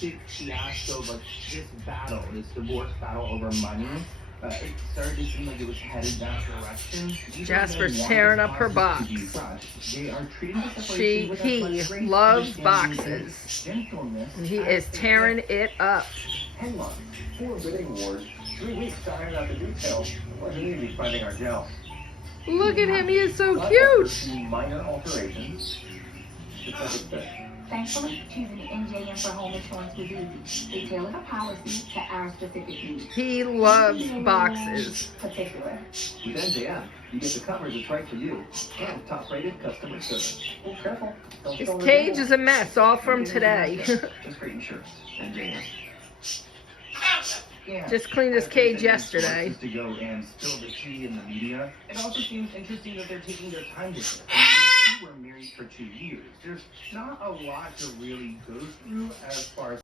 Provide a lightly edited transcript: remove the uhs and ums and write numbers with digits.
big fiasco, but this battle, this divorce battle over money, it started to seem like it was headed that direction. Jasper's tearing up her box. They are treating the separation with as much He grace, loves understanding, boxes. and gentleness And he as is they tearing can. it up. Headline: 4 bidding wars, 3 weeks to iron out the details. It wasn't easy finding our gel. Look at him, he is so But after cute. some minor alterations, it's like it's fit. Thankfully, choosing NJM for home insurance was easy. They tailored a policy to our specific needs. He loves boxes. Particular. With NJM, you get the coverage that's right for you and top-rated customer service. Well, careful. Don't His spill the cage deal. is a mess, all from today. Just great insurance. NJM. Yeah. Just cleaned his cage yesterday. To go and spill the tea in the media. It also seems interesting that they're taking their time with it. They were married for 2 years. There's not a lot to really go through as far as